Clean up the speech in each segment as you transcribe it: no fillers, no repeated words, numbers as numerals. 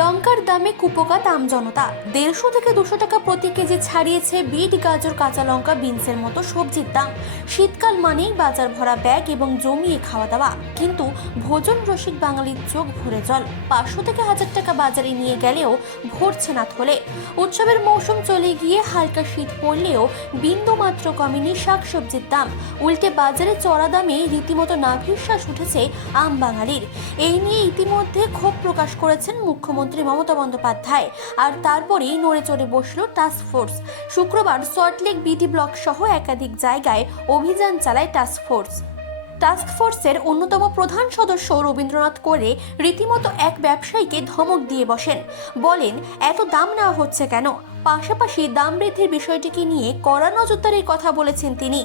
লঙ্কার দামে কুপোকাত আমজনতা। 150 থেকে 200 টাকা প্রতি কেজি ছাড়িয়েছে বিট, গাজর, কাঁচা লঙ্কা, বিনসের মতো সবজির দাম। শীতকাল মানেই বাজার ভরা ব্যাগ এবং জমিয়ে খাওয়া দাওয়া, কিন্তু ভোজন রসিক বাঙালির চোখ ভরে জল। 500 থেকে 1000 টাকা বাজারে নিয়ে গেলেও ভরছে না থলে। উৎসবের মৌসুম চলে গিয়ে হালকা শীত পড়লেও বিন্দু মাত্র কমেনি শাকসবজির দাম। উল্টে বাজারে চড়া দামে রীতিমতো নাভিশ্বাস উঠেছে আম বাঙালির। এই নিয়ে ইতিমধ্যে ক্ষোভ প্রকাশ করেছেন মুখ্যমন্ত্রী মমতা বন্দ্যোপাধ্যায়। আর তারপরেই নড়ে চড়ে বসল টাস্ক ফোর্স। শুক্রবার সল্টলেক বিটি ব্লক সহ একাধিক জায়গায় অভিযান চালায় টাস্ক ফোর্সের অন্যতম প্রধান সদস্য রবীন্দ্রনাথ করে রীতিমতো এক ব্যবসায়ীকে ধমক দিয়ে বসেন। বলেন, এত দাম নেওয়া হচ্ছে কেন? পাশাপাশি দাম বৃদ্ধির বিষয়টিকে নিয়ে কড়া নজরদারির কথা বলেছেন তিনি।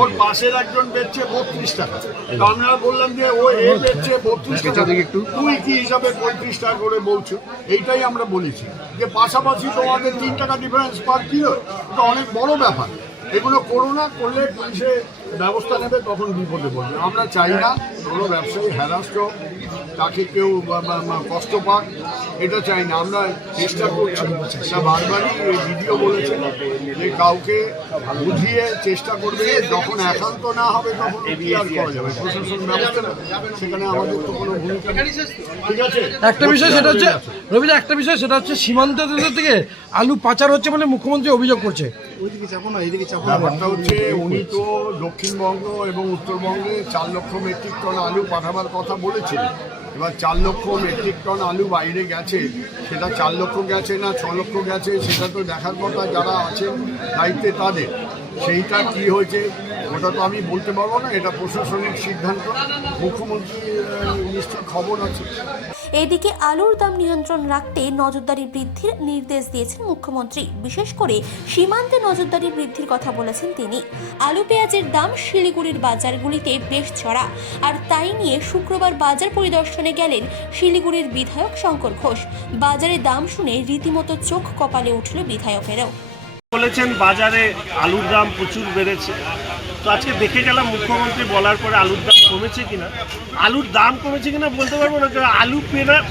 ওর পাশের একজন বেচছে 32 টাকা, আমরা বললাম যে ও এই বেচছে 32 টাকা, তুই কি হিসাবে 35 টাকা করে বলছো? এইটাই আমরা বলেছি যে পাশাপাশি তোমাদের 3 টাকা ডিফারেন্স পার কিলো, এটা অনেক বড় ব্যাপার। এগুলো করো না, করলে পুলিশে ব্যবস্থা নেবে, তখন বিপদে পড়বে। আমরা চাই না কোনো ব্যবসায়ী হ্যারাস্ট হোক, তাকে কেউ কষ্ট পাক, এটা চাই না। আমরা চেষ্টা করছি, এটা বারবারই ভিডিও বলেছে যে কাউকে বুঝিয়ে চেষ্টা করবে, যখন একান্ত না হবে তখন কি আর করা যাবে। প্রশাসন ব্যবস্থা সেখানে আমাদের তো কোনো ভূমিকা নেই। ঠিক আছে, একটা বিষয় সেটা হচ্ছে রবিদা, একটা বিষয় সেটা হচ্ছে সীমান্ত থেকে আলু পাচার হচ্ছে বলে মুখ্যমন্ত্রী অভিযোগ করছে। ব্যাপারটা হচ্ছে উনি তো দক্ষিণবঙ্গ এবং উত্তরবঙ্গে 4 লক্ষ মেট্রিক টন আলু পাঠাবার কথা বলেছিলেন। এবার 4 লক্ষ মেট্রিক টন আলু বাইরে গেছে, সেটা 4 লক্ষ গেছে না 6 লক্ষ গেছে, সেটা তো দেখার কথা যারা আছেন দায়িত্বে তাদের। সেইটা কি হয়েছে ওটা তো আমি বলতে পারবো না, এটা প্রশাসনিক সিদ্ধান্ত। মুখ্যমন্ত্রী নিশ্চয়ই খবর আছে। এদিকে আলুর দাম নিয়ন্ত্রণ রাখতে নজরদারি বৃদ্ধির নির্দেশ দিয়েছেন মুখ্যমন্ত্রী। বিশেষ করে সীমান্তে নজরদারি বৃদ্ধির কথা বলেছেন তিনি। আলু পেঁয়াজের দাম শিলিগুড়ির বাজারগুলিতে বেশ চড়া, আর তাই নিয়ে শুক্রবার বাজার পরিদর্শনে গেলেন শিলিগুড়ির বিধায়ক শঙ্কর ঘোষ। বাজারে দাম শুনে রীতিমতো চোখ কপালে উঠল বিধায়কেরও। বলেছেন বাজারে আলুর দাম প্রচুর বেড়েছে। তো আজকে দেখে গেলাম মুখ্যমন্ত্রী বলার পরে আলুর দাম কমেছে কিনা। আলুর দাম কমেছে কিনা বলতে পারবো না, আলু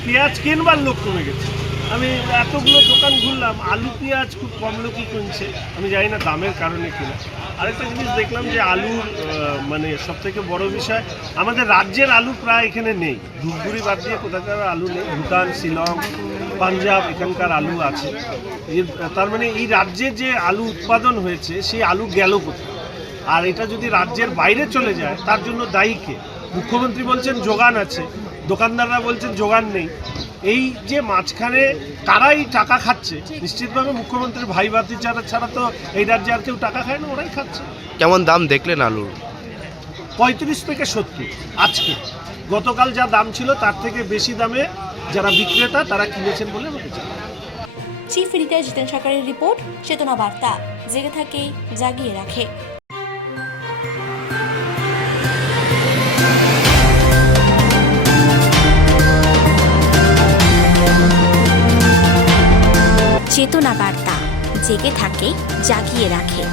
পেঁয়াজ কেনবার লোক কমে গেছে। আমি এতগুলো দোকান ঘুরলাম, আলু পেঁয়াজ খুব কম লোকই কিনছে। আমি জানি না দামের কারণে কিনা। আরেকটা জিনিস দেখলাম যে আলুর মানে সবথেকে বড় বিষয়, আমাদের রাজ্যের আলু প্রায় এখানে নেই। ধূপগুড়ি বাদ দিয়ে কোথাকার আলু নেই। ভুটান, শিলং, পাঞ্জাব এখানকার আলু আছে। তার মানে এই রাজ্যে যে আলু উৎপাদন হয়েছে সেই আলু গেল কোথায়? আর এটা যদি রাজ্যের বাইরে চলে যায় তার জন্য দায়ী কে? মুখ্যমন্ত্রী বলছেন যোগান আছে, দোকানদাররা বলছেন যোগান নেই। এই যে মাঝখানে তারাই টাকা খাচ্ছে, নিশ্চিতভাবে মুখ্যমন্ত্রীর ভাই ভাতি ছাড়া তো এই রাজ্যে আর কেউ টাকা খায় না, ওরাই খাচ্ছে। কেমন দাম দেখলেন আলুর? 35 থেকে 70 আজকে। গতকাল যা দাম ছিল তার থেকে বেশি দামে যারা বিক্রেতা তারা কিনেছেন বলে আমাকে জানায়। চিফ এডিটর জিতেন সরকারের রিপোর্ট, চেতনা বার্তা। জেগে থাকে, জাগিয়ে রাখে। চেতনা বার্তা, জেগে থাকে, জাগিয়ে রাখে।